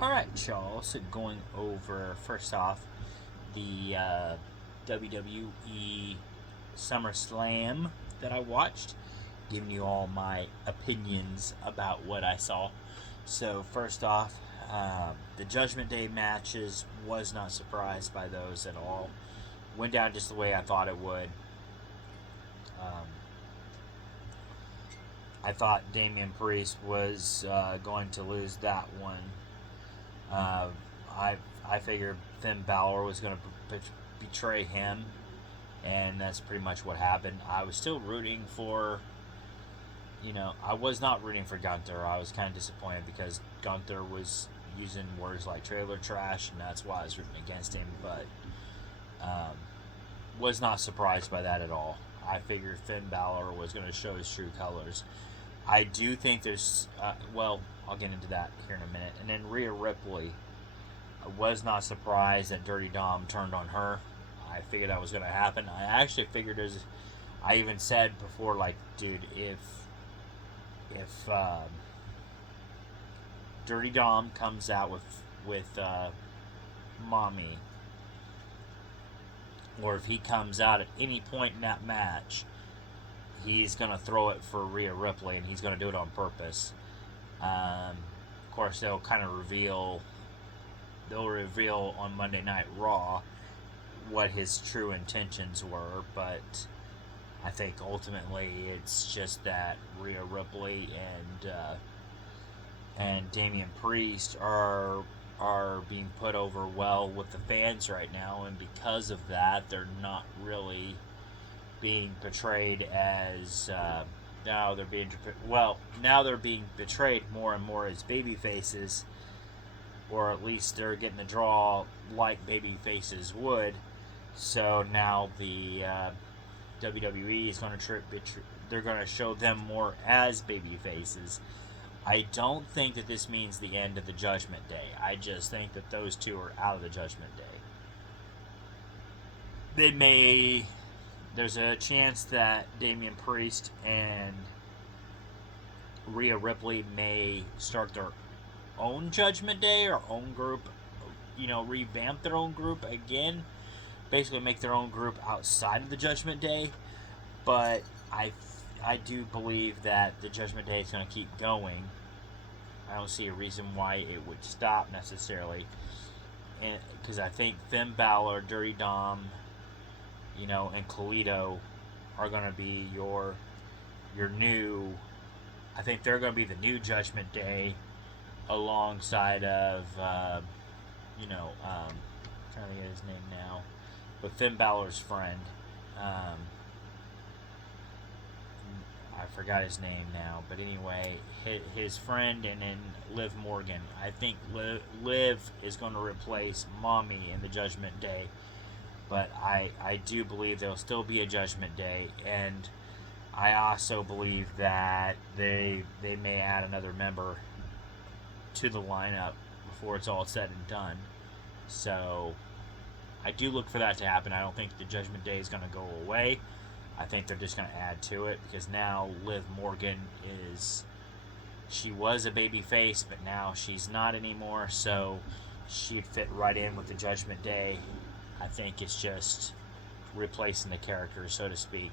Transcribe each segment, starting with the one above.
Alright, y'all. So, going over first off the WWE SummerSlam that I watched, giving you all my opinions about what I saw. So, first off, the Judgment Day matches, was not surprised by those at all. Went down just the way I thought it would. Um, I thought Damian Priest was going to lose that one. Uh, I I figured Finn Balor was going to betray him, and that's pretty much what happened. I was still rooting for, I was not rooting for Gunther. I was kind of disappointed because Gunther was using words like trailer trash, and that's why I was rooting against him. But was not surprised by that at all. I figured Finn Balor was going to show his true colors. I do think there's, I'll get into that here in a minute. And then Rhea Ripley, I was not surprised that Dirty Dom turned on her. I figured that was going to happen. I actually figured I even said before, like, dude, if Dirty Dom comes out with Mommy, or if he comes out at any point in that match, he's going to throw it for Rhea Ripley, and he's going to do it on purpose. Of course, they'll reveal on Monday Night Raw what his true intentions were, but I think ultimately it's just that Rhea Ripley and Damian Priest are being put over well with the fans right now, and because of that, they're not really being portrayed as now they're being betrayed more and more as baby faces, or at least they're getting the draw like baby faces would. So now the WWE is going to they're going to show them more as baby faces. I don't think that this means the end of the Judgment Day. I just think that those two are out of the Judgment Day. There's a chance that Damian Priest and Rhea Ripley may start their own Judgment Day or own group, revamp their own group again, basically make their own group outside of the Judgment Day. But I do believe that the Judgment Day is going to keep going. I don't see a reason why it would stop necessarily, because I think Finn Balor, Dirty Dom, and Toledo are going to be your new. I think they're going to be the new Judgment Day, alongside of trying to get his name now, but Finn Balor's friend. I forgot his name now, but anyway, his friend, and then Liv Morgan. I think Liv is going to replace Mommy in the Judgment Day, but I do believe there'll still be a Judgment Day, and I also believe that they may add another member to the lineup before it's all said and done. So I do look for that to happen. I don't think the Judgment Day is going to go away. I think they're just going to add to it, because now Liv Morgan she was a baby face, but now she's not anymore, so she'd fit right in with the Judgment Day. I think it's just replacing the character, so to speak.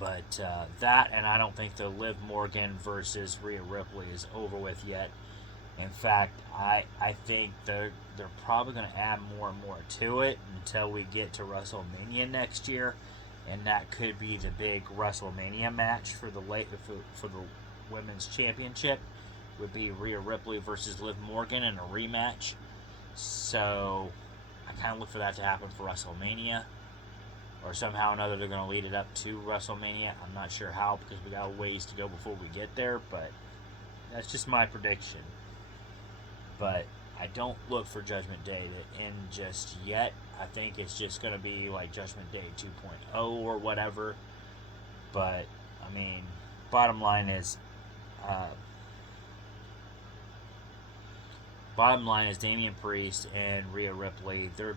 But that, and I don't think the Liv Morgan versus Rhea Ripley is over with yet. In fact, I think they're probably going to add more and more to it until we get to WrestleMania next year, and that could be the big WrestleMania match for the women's championship. Would be Rhea Ripley versus Liv Morgan in a rematch. So I kind of look for that to happen for WrestleMania, or somehow or another they're going to lead it up to WrestleMania. I'm not sure how, because we got a ways to go before we get there, but that's just my prediction. But I don't look for Judgment Day to end just yet. I think it's just going to be like Judgment Day 2.0 or whatever. But, I mean, bottom line is Damian Priest and Rhea Ripley, they're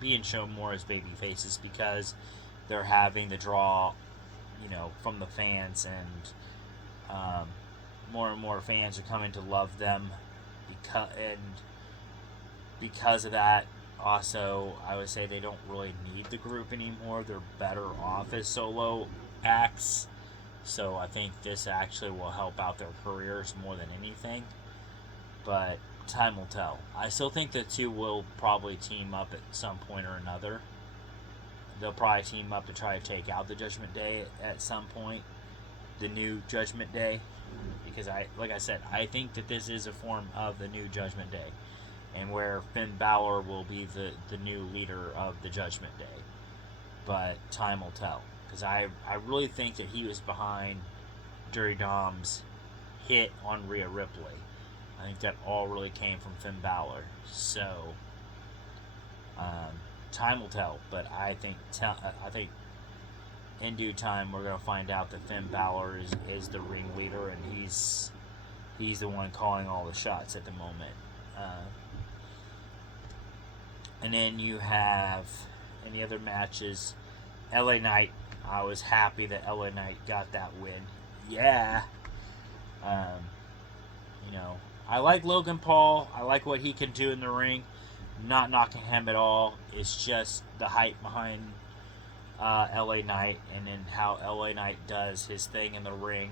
being shown more as baby faces because they're having the draw, from the fans, and more and more fans are coming to love them because of that. Also, I would say they don't really need the group anymore. They're better off as solo acts. So I think this actually will help out their careers more than anything. But time will tell. I still think the two will probably team up at some point or another. They'll probably team up to try to take out the Judgment Day at some point. The new Judgment Day. Because like I said, I think that this is a form of the new Judgment Day. And where Finn Balor will be the new leader of the Judgment Day. But time will tell. Because I really think that he was behind Dirty Dom's hit on Rhea Ripley. I think that all really came from Finn Balor. So, time will tell. But I think in due time we're going to find out that Finn Balor is the ringleader, and he's the one calling all the shots at the moment. And then you have any other matches. LA Knight. I was happy that LA Knight got that win. Yeah. I like Logan Paul. I like what he can do in the ring. Not knocking him at all. It's just the hype behind LA Knight and then how LA Knight does his thing in the ring.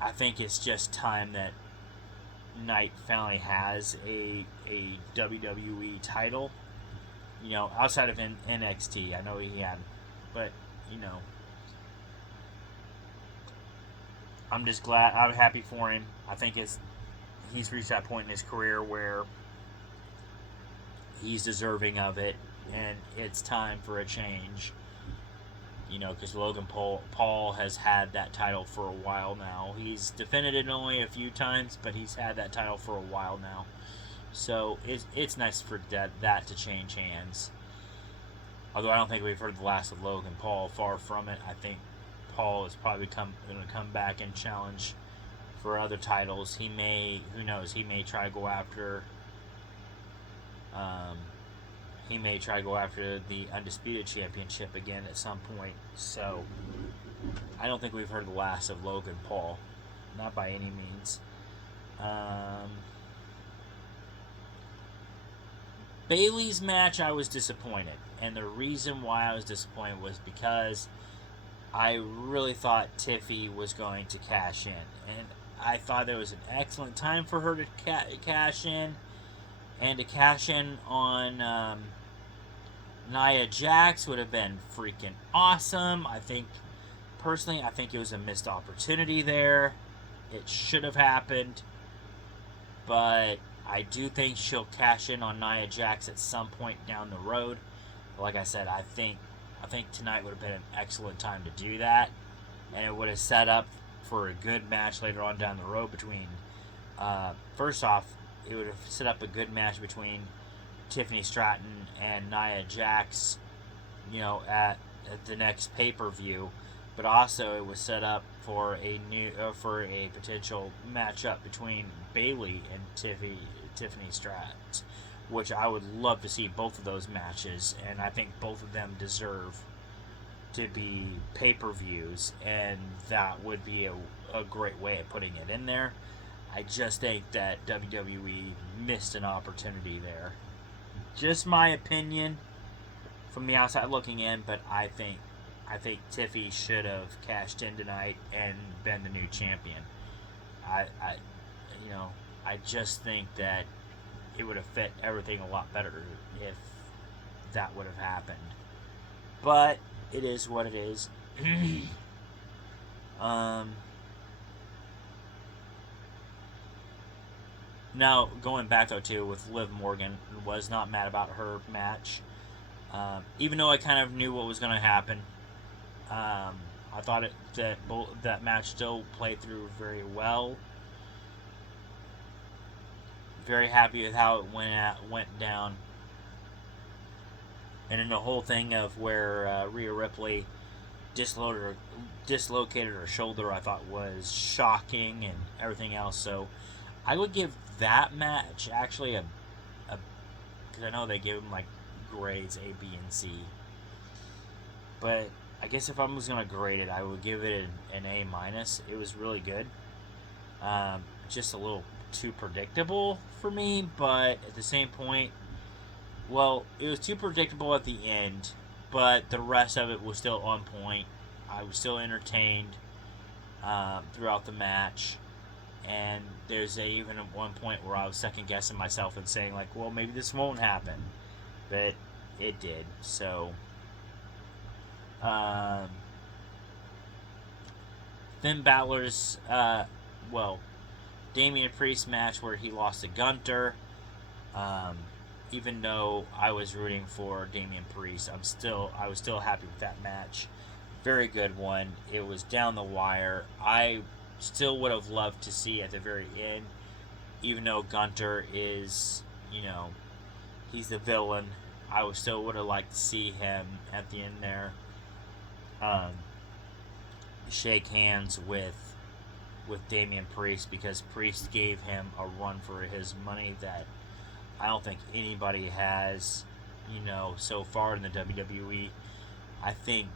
I think it's just time that Knight finally has a WWE title. Outside of NXT. I know he had, but I'm just glad. I'm happy for him. I think he's reached that point in his career where he's deserving of it, and it's time for a change. Because Logan Paul has had that title for a while now. He's defended it only a few times, but he's had that title for a while now. So it's nice for that to change hands. Although I don't think we've heard the last of Logan Paul. Far from it. I think Paul is probably going to come back and challenge for other titles. He may, who knows? He may try to go after. The Undisputed Championship again at some point. So I don't think we've heard the last of Logan Paul. Not by any means. Bayley's match, I was disappointed. And the reason why I was disappointed was because I really thought Tiffy was going to cash in. And I thought it was an excellent time for her to cash in. And to cash in on Nia Jax would have been freaking awesome. Personally, I think it was a missed opportunity there. It should have happened. But I do think she'll cash in on Nia Jax at some point down the road. Like I said, I think tonight would have been an excellent time to do that. And it would have set up for a good match later on down the road between... first off, it would have set up a good match between Tiffany Stratton and Nia Jax, at the next pay-per-view. But also, it was set up for a potential matchup between Bayley and Tiffany Stratton, which I would love to see both of those matches, and I think both of them deserve to be pay-per-views, and that would be a great way of putting it in there. I just think that WWE missed an opportunity there. Just my opinion from the outside looking in, but I think Tiffy should have cashed in tonight and been the new champion. I just think that it would have fit everything a lot better if that would have happened. But it is what it is. Now, going back though too with Liv Morgan, was not mad about her match. Even though I kind of knew what was going to happen. I thought that match still played through very well. Very happy with how it went down. And then the whole thing of where Rhea Ripley dislocated her shoulder, I thought was shocking and everything else. So I would give that match actually because I know they give them like grades A, B, and C. But I guess if I was going to grade it, I would give it an A-. It was really good. Just a little too predictable for me, but at the same point, well, it was too predictable at the end, but the rest of it was still on point. I was still entertained throughout the match, and there's even at one point where I was second guessing myself and saying like, well, maybe this won't happen, but it did. So, um, Finn Balor's Damian Priest match where he lost to Gunter. Um, Even though I was rooting for Damian Priest, I was still happy with that match. Very good one. It was down the wire. I still would have loved to see at the very end, even though Gunter is, he's the villain. I still would have liked to see him at the end there, um, shake hands with Damian Priest, because Priest gave him a run for his money that I don't think anybody has, so far in the WWE. I think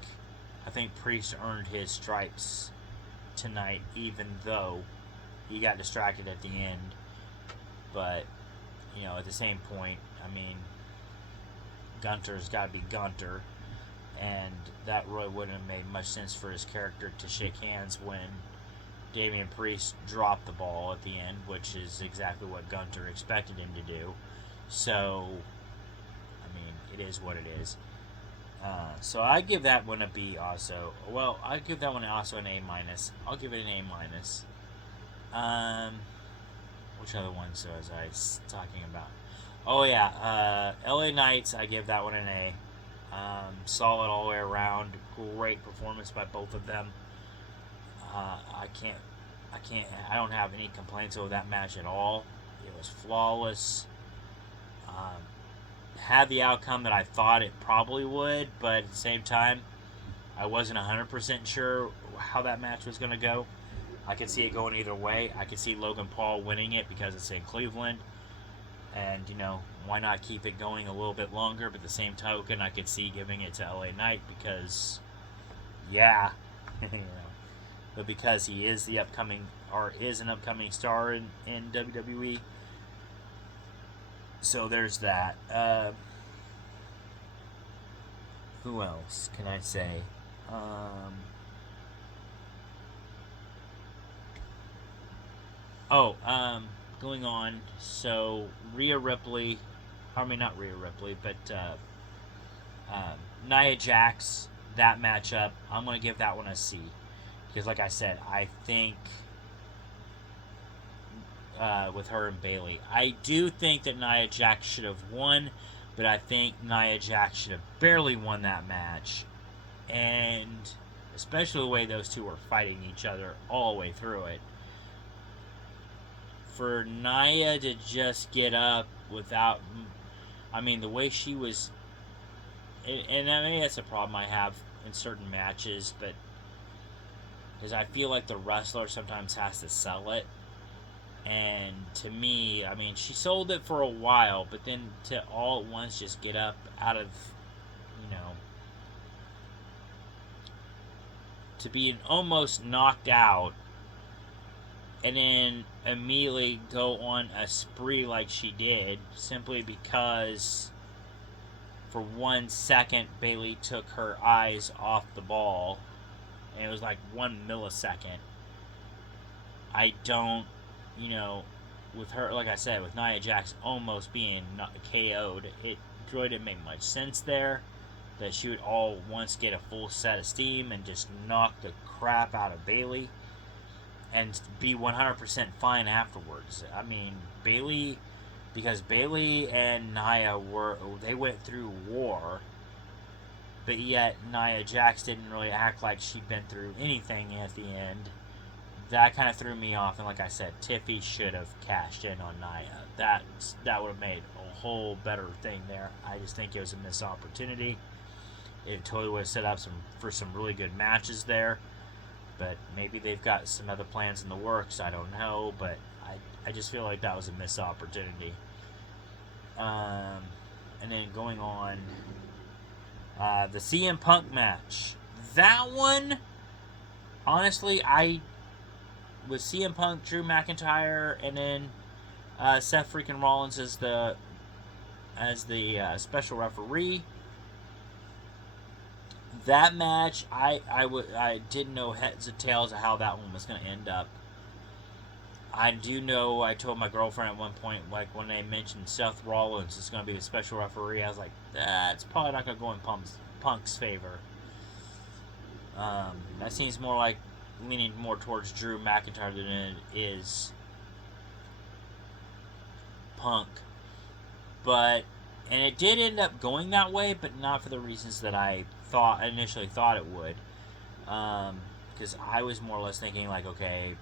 Priest earned his stripes tonight, even though he got distracted at the end. But, at the same point, I mean, Gunter's got to be Gunter, and that really wouldn't have made much sense for his character to shake hands when Damian Priest dropped the ball at the end, which is exactly what Gunter expected him to do. So, I mean, it is what it is. So I give that one a B also. Well, I give that one also an A minus. I'll give it an A minus. Which other ones was I talking about? Oh yeah, LA Knights. I give that one an A. Solid all the way around. Great performance by both of them. I don't have any complaints over that match at all. It was flawless. Had the outcome that I thought it probably would, but at the same time, I wasn't 100% sure how that match was going to go. I could see it going either way. I could see Logan Paul winning it because it's in Cleveland, and why not keep it going a little bit longer? But at the same token, I could see giving it to LA Knight because, yeah, but because he is the upcoming, or is an upcoming star in WWE. So there's that. Who else can I say? Going on. So Rhea Ripley, not Rhea Ripley, but Nia Jax. That matchup, I'm gonna give that one a C, because like I said, I think with her and Bayley, I do think that Nia Jax should have won, but I think Nia Jax should have barely won that match, and especially the way those two were fighting each other all the way through it. For Nia to just get up without, the way she was, and I mean that's a problem I have in certain matches, but because I feel like the wrestler sometimes has to sell it. And to me, she sold it for a while, but then to all at once just get up out of, to being almost knocked out, and then immediately go on a spree like she did, simply because for 1 second Bayley took her eyes off the ball, and it was like 1 millisecond. I don't, with her, like I said, with Nia Jax almost being KO'd, it really didn't make much sense there that she would all once get a full set of steam and just knock the crap out of Bayley and be 100% fine afterwards. Bayley, because Bayley and Nia they went through war, but yet Nia Jax didn't really act like she'd been through anything at the end. That kind of threw me off, and like I said, Tiffy should have cashed in on Nia. That would have made a whole better thing there. I just think it was a missed opportunity. It totally would have set up for some really good matches there, but maybe they've got some other plans in the works. I don't know, but I just feel like that was a missed opportunity. And then going on, the CM Punk match. That one, honestly, I with CM Punk, Drew McIntyre, and then Seth freaking Rollins as the special referee. That match, I didn't know heads or tails of how that one was going to end up. I do know I told my girlfriend at one point, like when they mentioned Seth Rollins is going to be the special referee, I was like, that's probably not going to go in Punk's favor. That seems more like leaning more towards Drew McIntyre than it is Punk. But, and it did end up going that way, but not for the reasons that I initially thought it would. Because I was more or less thinking, like, okay,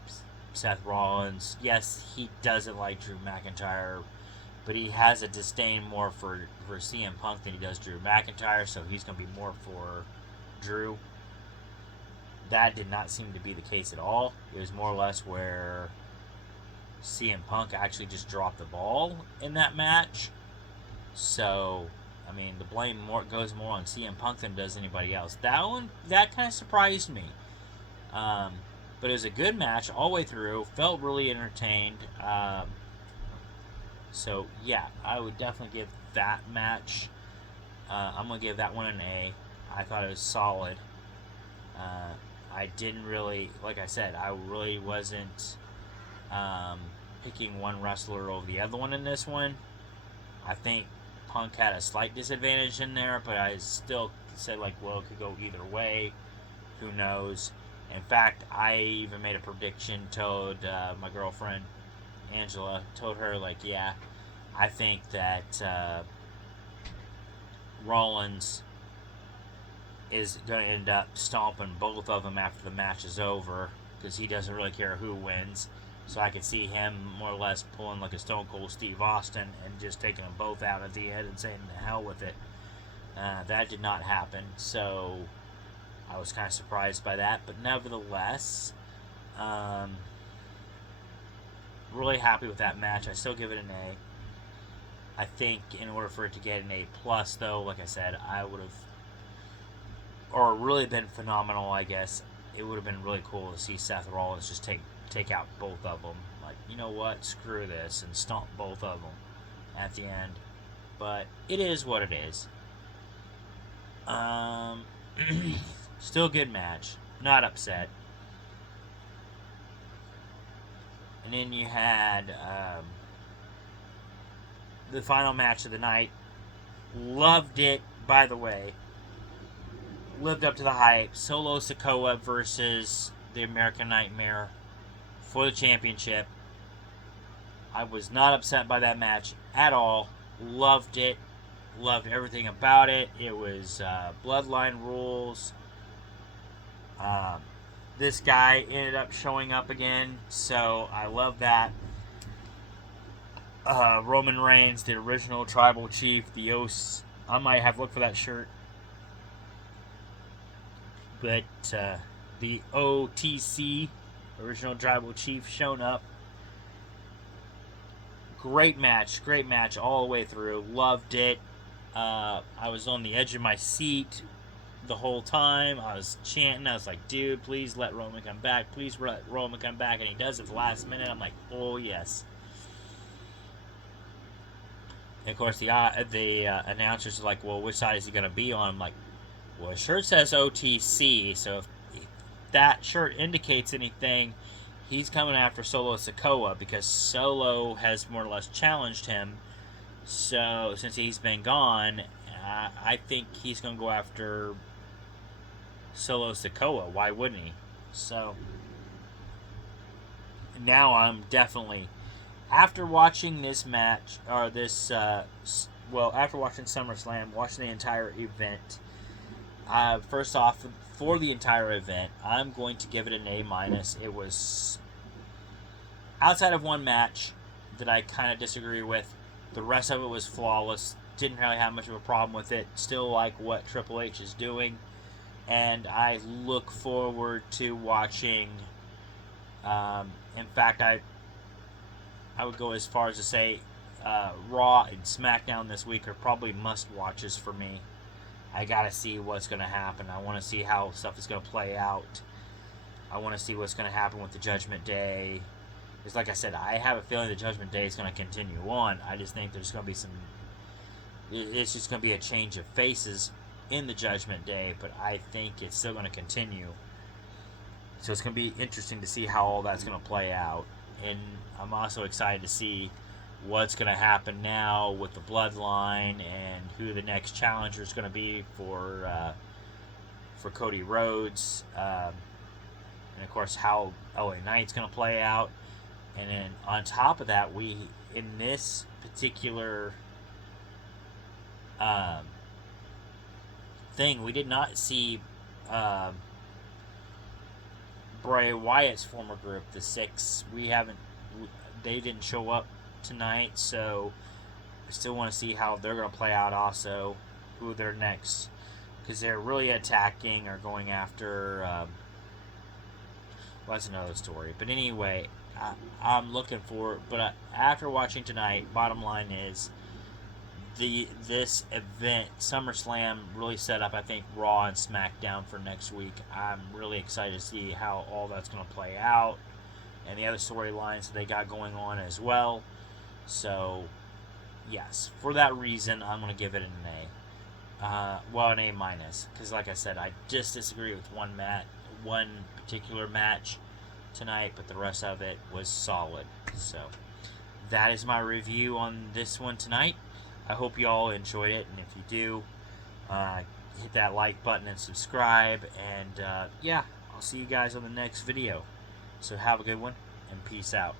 Seth Rollins, yes, he doesn't like Drew McIntyre, but he has a disdain more for CM Punk than he does Drew McIntyre, so he's going to be more for Drew. That did not seem to be the case at all. It was more or less where CM Punk actually just dropped the ball in that match. So, I mean, the blame goes more on CM Punk than does anybody else. That kind of surprised me. But it was a good match all the way through. Felt really entertained. So, yeah, I would definitely give that match. I'm going to give that one an A. I thought it was solid. I didn't really, like I said, I really wasn't picking one wrestler over the other one in this one. I think Punk had a slight disadvantage in there, but I still said, like, well, it could go either way. Who knows? In fact, I even made a prediction, told my girlfriend, Angela, told her, like, yeah, I think that Rollins is going to end up stomping both of them after the match is over, because he doesn't really care who wins. So I could see him more or less pulling like a Stone Cold Steve Austin and just taking them both out at the end and saying, the hell with it. That did not happen, so I was kind of surprised by that. But nevertheless, really happy with that match. I still give it an A. I think in order for it to get an A+, though, like I said, I would have, or really been phenomenal, I guess. It would have been really cool to see Seth Rollins just take out both of them. Like, you know what? Screw this, and stomp both of them at the end. But it is what it is. Still a good match. Not upset. And then you had the final match of the night. Loved it, by the way. Lived up to the hype. Solo Sikoa versus the American Nightmare for the championship. I was not upset by that match at all. Loved it. Loved everything about it. It was Bloodline rules. This guy ended up showing up again, so I love that. Roman Reigns, the original tribal chief, the OC. I might have looked for that shirt. But the OTC, original tribal chief, shown up. Great match all the way through. Loved it. I was on the edge of my seat the whole time. I was chanting. I was like, dude, please let Roman come back. Please let Roman come back. And he does it at the last minute. I'm like, oh, yes. And of course, the announcers are like, well, which side is he going to be on? I'm like, well, his shirt says OTC, so if that shirt indicates anything, he's coming after Solo Sikoa, because Solo has more or less challenged him. So, since he's been gone, I think he's going to go after Solo Sikoa. Why wouldn't he? So, now I'm definitely, after watching this match, or this, after watching SummerSlam, watching the entire event, first off, for the entire event, I'm going to give it an A-. It was, outside of one match that I kind of disagree with, the rest of it was flawless. Didn't really have much of a problem with it. Still like what Triple H is doing. And I look forward to watching, in fact, I would go as far as to say Raw and SmackDown this week are probably must-watches for me. I gotta see what's gonna happen. I want to see how stuff is gonna play out. I want to see what's going to happen with the Judgment Day. Because, like I said, I have a feeling the Judgment Day is going to continue on. I just think there's going to be some. It's just going to be a change of faces in the Judgment Day, but I think it's still going to continue. So it's going to be interesting to see how all that's going to play out. And I'm also excited to see what's going to happen now with the Bloodline and who the next challenger is going to be for Cody Rhodes. And of course, how LA Knight's going to play out. And then on top of that, we, in this particular thing, we did not see Bray Wyatt's former group, the Six. They didn't show up tonight, so I still want to see how they're going to play out also, who they're next. Because they're really attacking or going after, well, that's another story. But anyway, I'm looking for, but after watching tonight, bottom line is, this event, SummerSlam, really set up, I think, Raw and SmackDown for next week. I'm really excited to see how all that's going to play out, and the other storylines that they got going on as well. So, yes, for that reason, I'm going to give it an A. Well, an A minus, because like I said, I just disagree with one particular match tonight, but the rest of it was solid. So, that is my review on this one tonight. I hope you all enjoyed it, and if you do, hit that like button and subscribe, and yeah, I'll see you guys on the next video. So have a good one, and peace out.